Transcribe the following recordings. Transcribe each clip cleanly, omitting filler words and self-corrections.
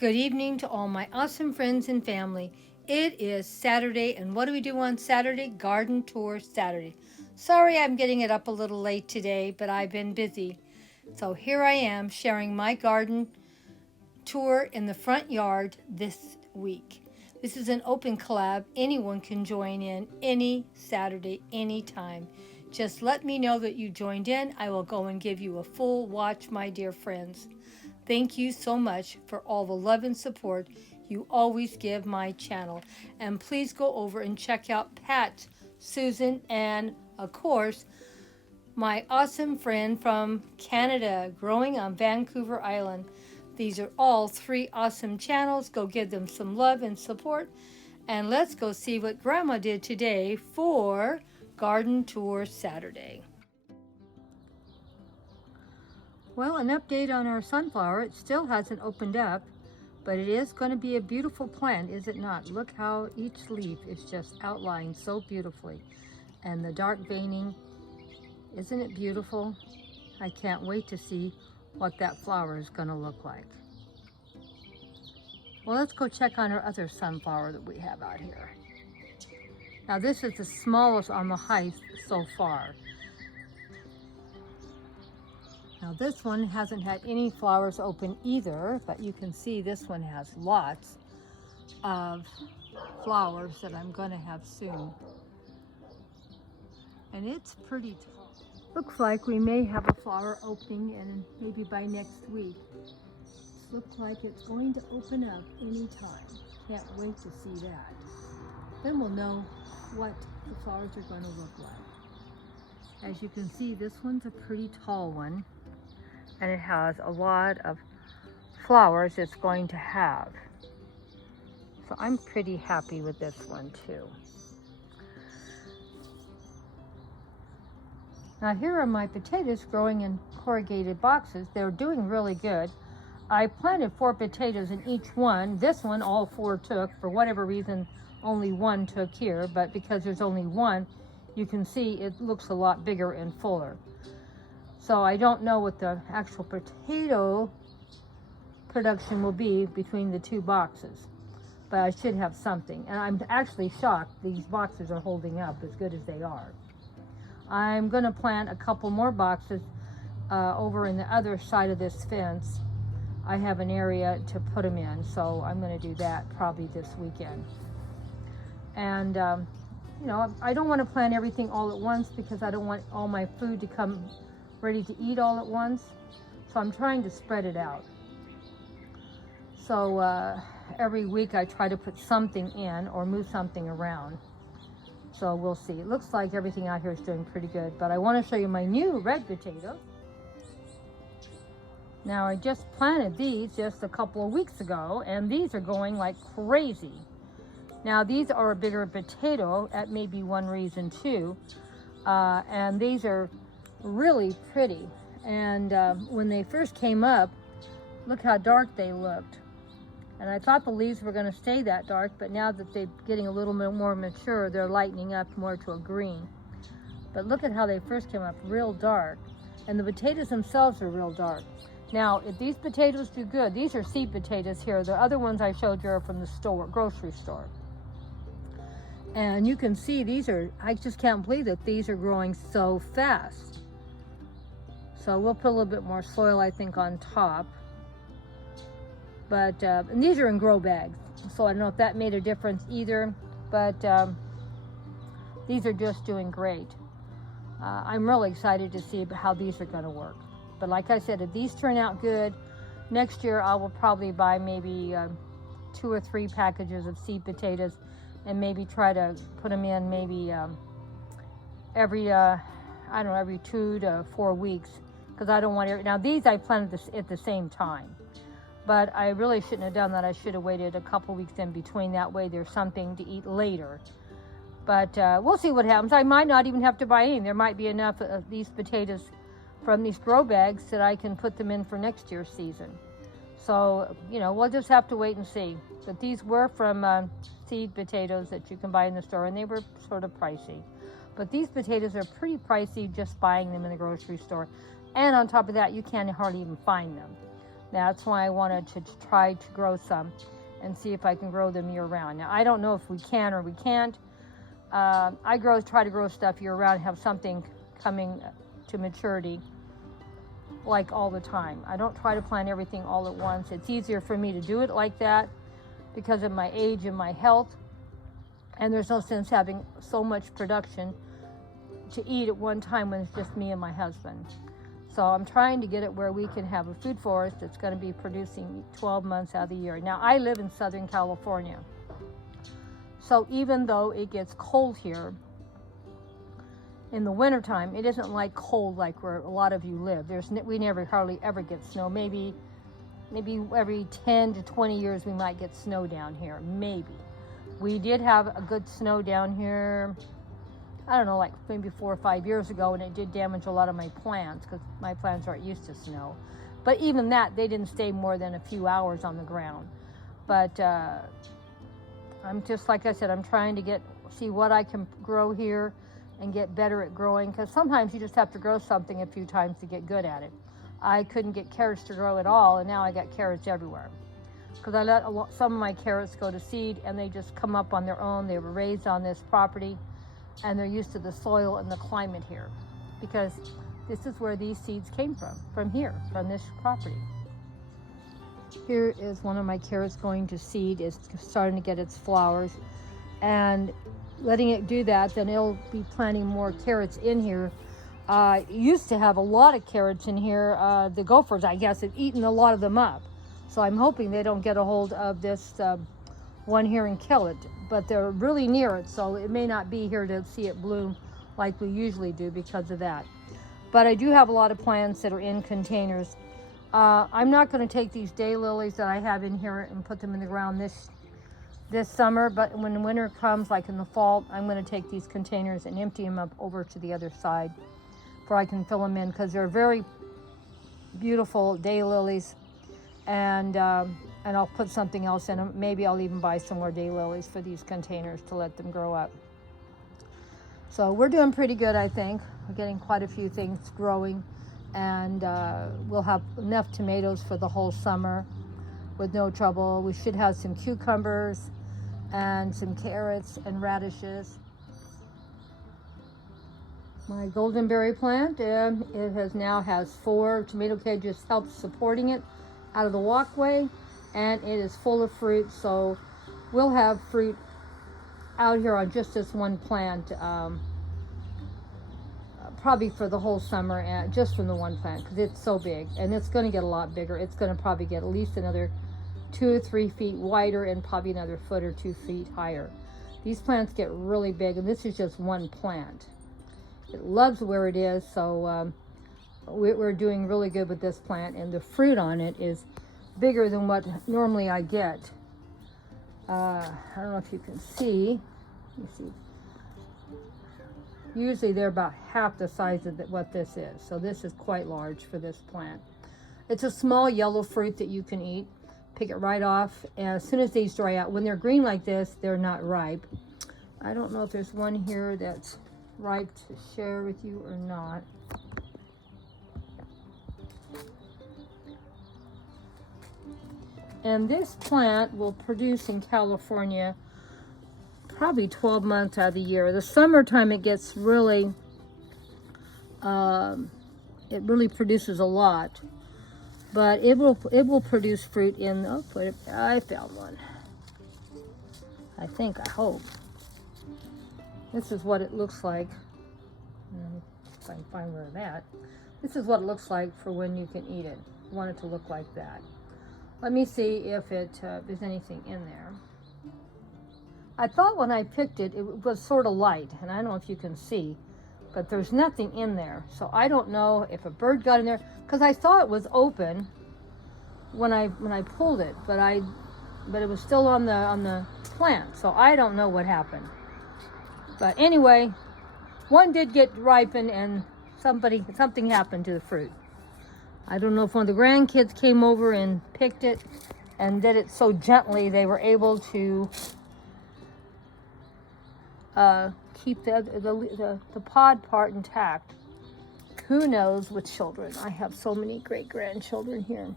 Good evening to all my awesome friends and family. It is Saturday, and what do we do on Saturday? Garden Tour Saturday. Sorry I'm getting it up a little late today, but I've been busy. So here I am sharing my garden tour in the front yard this week. This is an open collab. Anyone can join in any Saturday, anytime. Just let me know that you joined in. I will go and give you a full watch, my dear friends. Thank you so much for all the love and support you always give my channel. And please go over and check out Pat, Susan, and of course, my awesome friend from Canada, growing on Vancouver Island. These are all three awesome channels. Go give them some love and support. And let's go see what Grandma did today for Garden Tour Saturday. Well, an update on our sunflower. It still hasn't opened up, but it is going to be a beautiful plant, is it not? Look how each leaf is just outlined so beautifully. And the dark veining, isn't it beautiful? I can't wait to see what that flower is going to look like. Well, let's go check on our other sunflower that we have out here. Now this is the smallest on the height so far. Now this one hasn't had any flowers open either, but you can see this one has lots of flowers that I'm going to have soon. And it's pretty tall. Looks like we may have a flower opening and maybe by next week. Looks like it's going to open up anytime. Can't wait to see that. Then we'll know what the flowers are going to look like. As you can see, this one's a pretty tall one. And it has a lot of flowers it's going to have. So I'm pretty happy with this one too. Now here are my potatoes growing in corrugated boxes. They're doing really good. I planted 4 potatoes in each one. This one, all 4 took. For whatever reason, only 1 took here, but because there's only 1, you can see it looks a lot bigger and fuller. So I don't know what the actual potato production will be between the 2 boxes, but I should have something. And I'm actually shocked these boxes are holding up as good as they are. I'm going to plant a couple more boxes over in the other side of this fence. I have an area to put them in, so I'm going to do that probably this weekend. And you know, I don't want to plant everything all at once because I don't want all my food to come ready to eat all at once, so I'm trying to spread it out. So every week I try to put something in or move something around. So we'll see. It looks like everything out here is doing pretty good, but I want to show you my new red potato. Now I just planted these just a couple of weeks ago, and these are going like crazy. Now these are a bigger potato, that may be one reason too, and these are really pretty. And when they first came up, look how dark they looked. And I thought the leaves were going to stay that dark, but now that they're getting a little bit more mature, they're lightening up more to a green. But look at how they first came up, real dark. And the potatoes themselves are real dark. Now, if these potatoes do good, these are seed potatoes here. The other ones I showed you are from the store, grocery store. And you can see these are, I just can't believe that these are growing so fast. So we'll put a little bit more soil, I think, on top. But, and these are in grow bags, so I don't know if that made a difference either, but these are just doing great. I'm really excited to see how these are going to work. But like I said, if these turn out good, next year I will probably buy maybe 2 or 3 packages of seed potatoes and maybe try to put them in maybe every, I don't know, every 2 to 4 weeks. Because I don't want to, now these I planted this at the same time, but I really shouldn't have done that. I should have waited a couple weeks in between. That way there's something to eat later. But we'll see what happens. I might not even have to buy any. There might be enough of these potatoes from these grow bags that I can put them in for next year's season. So, you know, we'll just have to wait and see. But these were from seed potatoes that you can buy in the store, and they were sort of pricey. But these potatoes are pretty pricey just buying them in the grocery store. And on top of that, you can't hardly even find them. That's why I wanted to try to grow some and see if I can grow them year round. Now, I don't know if we can or we can't. I try to grow stuff year round, have something coming to maturity like all the time. I don't try to plant everything all at once. It's easier for me to do it like that because of my age and my health. And there's no sense having so much production to eat at one time when it's just me and my husband. So I'm trying to get it where we can have a food forest that's going to be producing 12 months out of the year. Now, I live in Southern California. So even though it gets cold here in the wintertime, it isn't like cold like where a lot of you live. We never hardly ever get snow. Maybe every 10 to 20 years we might get snow down here. Maybe. We did have a good snow down here, I don't know, like maybe 4 or 5 years ago, and it did damage a lot of my plants because my plants aren't used to snow. But even that, they didn't stay more than a few hours on the ground. But I'm just, like I said, I'm trying to see what I can grow here and get better at growing, because sometimes you just have to grow something a few times to get good at it. I couldn't get carrots to grow at all, and now I got carrots everywhere. Because I let some of my carrots go to seed, and they just come up on their own. They were raised on this property, and they're used to the soil and the climate here, because this is where these seeds came from here, from this property. Here is one of my carrots going to seed. It's starting to get its flowers, and letting it do that, then it'll be planting more carrots in here. Used to have a lot of carrots in here. The gophers, I guess, have eaten a lot of them up. So I'm hoping they don't get a hold of this one here and kill it. But they're really near it, so it may not be here to see it bloom like we usually do because of that. But I do have a lot of plants that are in containers. I'm not going to take these daylilies that I have in here and put them in the ground this summer, but when winter comes, like in the fall, I'm going to take these containers and empty them up over to the other side where I can fill them in, because they're very beautiful daylilies. And I'll put something else in them. Maybe I'll even buy some more daylilies for these containers to let them grow up. So we're doing pretty good, I think. We're getting quite a few things growing, and we'll have enough tomatoes for the whole summer with no trouble. We should have some cucumbers and some carrots and radishes. My goldenberry plant, it now has 4 tomato cages help supporting it out of the walkway, and it is full of fruit, so we'll have fruit out here on just this one plant probably for the whole summer, and just from the one plant, because it's so big, and it's going to get a lot bigger. It's going to probably get at least another 2 or 3 feet wider and probably another 1 or 2 feet higher. These plants get really big, and this is just one plant. It loves where it is, so we're doing really good with this plant, and the fruit on it is bigger than what normally I get. I don't know if you can see. Let me see. Usually they're about half the size of what this is, so this is quite large for this plant. It's a small yellow fruit that you can eat. Pick it right off, and as soon as these dry out, when they're green like this, they're not ripe. I don't know if there's one here that's ripe to share with you or not. And this plant will produce in California probably 12 months out of the year. The summertime it gets really, it really produces a lot. But it will produce fruit in, I found one. I hope. This is what it looks like. If I can find where that. This is what it looks like for when you can eat it. You want it to look like that. Let me see if there's anything in there. I thought when I picked it, it was sort of light, and I don't know if you can see, but there's nothing in there. So I don't know if a bird got in there, because I saw it was open when I pulled it, but it was still on the plant, so I don't know what happened. But anyway, one did get ripened, and something happened to the fruit. I don't know if one of the grandkids came over and picked it and did it so gently they were able to keep the pod part intact. Who knows with children? I have so many great grandchildren here.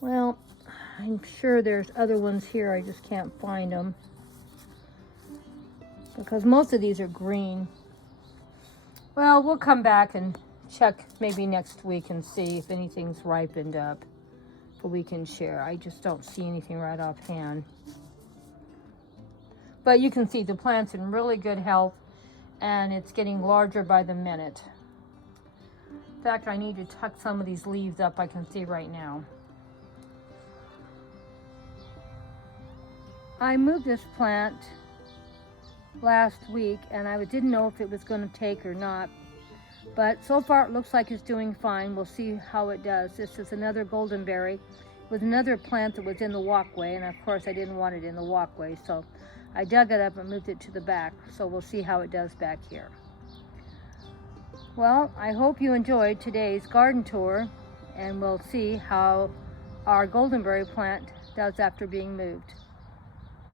Well, I'm sure there's other ones here. I just can't find them because most of these are green. Well, we'll come back and check maybe next week and see if anything's ripened up that we can share. I just don't see anything right offhand. But you can see the plant's in really good health and it's getting larger by the minute. In fact, I need to tuck some of these leaves up, I can see right now. I moved this plant last week and I didn't know if it was going to take or not, but so far it looks like it's doing fine. We'll see how it does. This is another goldenberry with another plant that was in the walkway, and of course I didn't want it in the walkway, so I dug it up and moved it to the back. So we'll see how it does back here. Well, I hope you enjoyed today's garden tour, and we'll see how our goldenberry plant does after being moved.